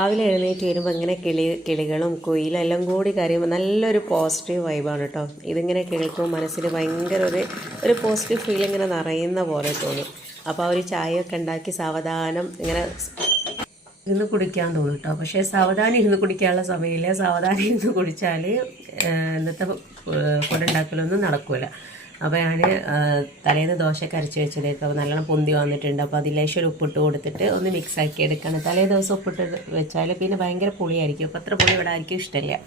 രാവിലെ എഴുന്നേറ്റ് വരുമ്പോൾ ഇങ്ങനെ കിളികളും കുയിലും എല്ലാം കൂടി കരയുമ്പോൾ നല്ലൊരു പോസിറ്റീവ് വൈബാണ് കേട്ടോ. ഇതിങ്ങനെ കേൾക്കുമ്പോൾ മനസ്സിന് ഭയങ്കര ഒരു പോസിറ്റീവ് ഫീൽ ഇങ്ങനെ നിറയുന്ന പോലെ തോന്നും. അപ്പോൾ ഒരു ചായയൊക്കെ ഉണ്ടാക്കി സാവധാനം ഇങ്ങനെ ഇരുന്ന് കുടിക്കാൻ തോന്നും കേട്ടോ. പക്ഷേ സാവധാനം ഇരുന്ന് കുടിക്കാനുള്ള സമയമില്ല. സാവധാനം ഇരുന്ന് കുടിച്ചാൽ ഇന്നത്തെ കൊണ്ടുണ്ടാക്കലൊന്നും നടക്കില്ല. അപ്പോൾ ഞാൻ തലേന്ന് ദോശയൊക്കെ അരച്ച് വെച്ചതേക്ക് അപ്പോൾ നല്ലോണം പൊന്തി വന്നിട്ടുണ്ട്. അപ്പോൾ അതിലേശം ഒരു ഉപ്പിട്ട് കൊടുത്തിട്ട് ഒന്ന് മിക്സാക്കി എടുക്കണം. തലേ ദിവസം ഉപ്പിട്ട് വെച്ചാൽ പിന്നെ ഭയങ്കര പുളിയായിരിക്കും. അപ്പോൾ അത്ര പുളി ഇവിടെ ആയിരിക്കും ഇഷ്ടമില്ല.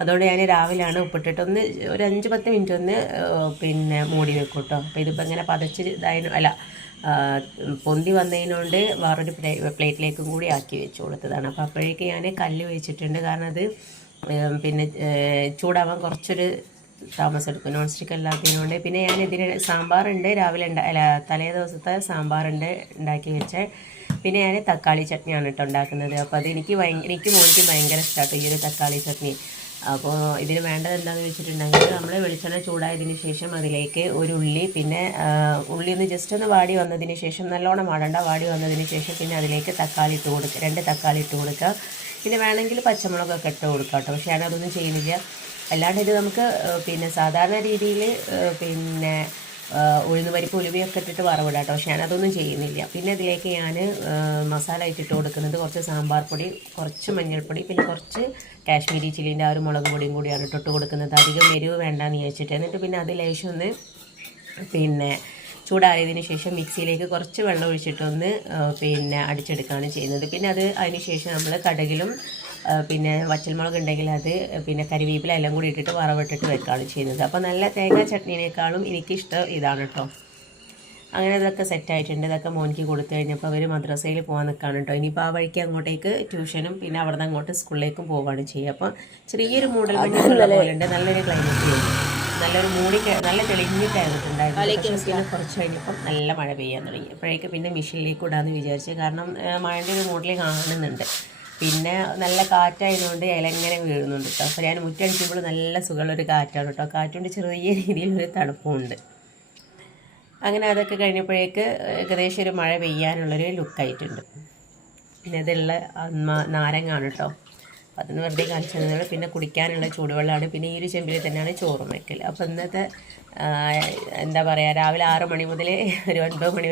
അതുകൊണ്ട് ഞാൻ രാവിലെയാണ് ഉപ്പിട്ടിട്ട് ഒന്ന് ഒരു 5-10 മിനിറ്റ് ഒന്ന് പിന്നെ മൂടി വെക്കും കേട്ടോ. അപ്പോൾ ഇതിപ്പോൾ ഇങ്ങനെ പതച്ച് അല്ല പൊന്തി വന്നതിനോണ്ട് വേറൊരു പ്ലേറ്റിലേക്കും കൂടി ആക്കി വെച്ച് കൊടുത്തതാണ്. അപ്പോൾ അപ്പോഴേക്ക് ഞാൻ കല്ല് വെച്ചിട്ടുണ്ട്. കാരണം അത് പിന്നെ ചൂടാവാൻ കുറച്ചൊരു താമസം എടുക്കും, നോൺ സ്റ്റിക്ക് അല്ലാത്തതിനോണ്ട്. പിന്നെ ഞാൻ ഇതിന് സാമ്പാറുണ്ട്, രാവിലെ തലേ ദിവസത്തെ സാമ്പാറുണ്ട് ഉണ്ടാക്കി വെച്ച്. പിന്നെ ഞാൻ തക്കാളി ചട്നിയാണ് കേട്ടോ ഉണ്ടാക്കുന്നത്. അപ്പോൾ അത് എനിക്ക് മോനിക്ക് ഭയങ്കര ഇഷ്ടമാട്ടോ ഈ ഒരു തക്കാളി ചട്നി. അപ്പോൾ ഇതിന് വേണ്ടത് എന്താണെന്ന് വെച്ചിട്ടുണ്ടെങ്കിൽ നമ്മൾ വെളിച്ചെണ്ണ ചൂടായതിന് ശേഷം അതിലേക്ക് ഒരു ഉള്ളി, പിന്നെ ഉള്ളി ഒന്ന് ജസ്റ്റ് ഒന്ന് വാടി വന്നതിന് ശേഷം, നല്ലോണം വാടണ്ട, വാടി വന്നതിന് ശേഷം പിന്നെ അതിലേക്ക് തക്കാളി ഇട്ട് കൊടുക്കുക, 2 തക്കാളി ഇട്ട് കൊടുക്കുക. പിന്നെ വേണമെങ്കിൽ പച്ചമുളകൊക്കെ ഇട്ട് കൊടുക്കുക കേട്ടോ. പക്ഷേ ഞാനതൊന്നും ചെയ്യുന്നില്ല. അല്ലാണ്ട് ഇത് നമുക്ക് പിന്നെ സാധാരണ രീതിയിൽ പിന്നെ ഉഴുന്ന് പരിപ്പ് ഉലുവയൊക്കെ ഇട്ടിട്ട് വറവിടാം കേട്ടോ. പക്ഷേ ഞാനതൊന്നും ചെയ്യുന്നില്ല. പിന്നെ ഇതിലേക്ക് ഞാൻ മസാല ഇട്ടിട്ട് കൊടുക്കുന്നത് കുറച്ച് സാമ്പാർ പൊടി, കുറച്ച് മഞ്ഞൾപ്പൊടി, പിന്നെ കുറച്ച് കാശ്മീരി ചില്ലിൻ്റെ ആ ഒരു മുളക് പൊടിയും കൂടിയാണ് ഇട്ടിട്ട് കൊടുക്കുന്നത്. അധികം എരിവ് വേണ്ടാന്ന് വിചാരിച്ചിട്ട്. എന്നിട്ട് പിന്നെ അത് ലേശം ഒന്ന് പിന്നെ ചൂടായതിന് ശേഷം മിക്സിയിലേക്ക് കുറച്ച് വെള്ളം ഒഴിച്ചിട്ടൊന്ന് പിന്നെ അടിച്ചെടുക്കുകയാണ് ചെയ്യുന്നത്. പിന്നെ അതിന് ശേഷം നമ്മൾ കടുകിലും പിന്നെ വറ്റൽമുളക് ഉണ്ടെങ്കിൽ അത്, പിന്നെ കരിവേപ്പില എല്ലാം കൂടി ഇട്ടിട്ട് വറവിട്ടിട്ട് വെക്കുകയാണ് ചെയ്യുന്നത്. അപ്പോൾ നല്ല തേങ്ങാ ചട്നീനേക്കാളും എനിക്കിഷ്ടം ഇതാണ് കേട്ടോ. അങ്ങനെ ഇതൊക്കെ സെറ്റായിട്ടുണ്ട്. ഇതൊക്കെ മോനിക്ക് കൊടുത്തു കഴിഞ്ഞപ്പോൾ അവർ മദ്രസയിൽ പോകാൻ നിൽക്കുകയാണ് കേട്ടോ. ഇനിയിപ്പോൾ ആ വഴിക്ക് അങ്ങോട്ടേക്ക് ട്യൂഷനും പിന്നെ അവിടെ നിന്ന് അങ്ങോട്ട് സ്കൂളിലേക്കും പോവുകയാണ് ചെയ്യുക. അപ്പോൾ ചെറിയൊരു മൂടൽ മഞ്ഞുള്ള പോലെ ഉണ്ട്. നല്ലൊരു ക്ലൈമറ്റ്, നല്ലൊരു നല്ല തെളിഞ്ഞിട്ടായിരുന്നിട്ടുണ്ടായിരുന്നു. പിന്നെ കുറച്ച് കഴിഞ്ഞപ്പം നല്ല മഴ പെയ്യാൻ തുടങ്ങി. അപ്പോഴേക്ക് പിന്നെ മെഷീനിലേക്ക് ഇടാമെന്ന് വിചാരിച്ചു. കാരണം മഴൻ്റെ ഒരു മൂടൽ കാണുന്നുണ്ട്. പിന്നെ നല്ല കാറ്റായതുകൊണ്ട് ഇല ഇങ്ങനെ വീഴുന്നുണ്ട് കേട്ടോ. അപ്പോൾ ഞാൻ മുറ്റടിക്കുമ്പോൾ നല്ല സുഖമുള്ളൊരു കാറ്റാണ് കേട്ടോ. കാറ്റുകൊണ്ട് ചെറിയ രീതിയിലൊരു തണുപ്പുമുണ്ട്. അങ്ങനെ അതൊക്കെ കഴിഞ്ഞപ്പോഴേക്ക് ഏകദേശം ഒരു മഴ പെയ്യാനുള്ളൊരു ലുക്കായിട്ടുണ്ട്. പിന്നെ ഇതുള്ള നാരങ്ങാണ് കേട്ടോ. അപ്പോൾ അതൊന്ന് വെറുതെ കാണിച്ചു തന്നത്. പിന്നെ കുടിക്കാനുള്ള ചൂടുവെള്ളമാണ്. പിന്നെ ഈ ഒരു ചെമ്പിൽ തന്നെയാണ് ചോറും വയ്ക്കൽ. അപ്പോൾ ഇന്നത്തെ എന്താ പറയുക, രാവിലെ 6 മണി മുതൽ ഒരു 9 മണി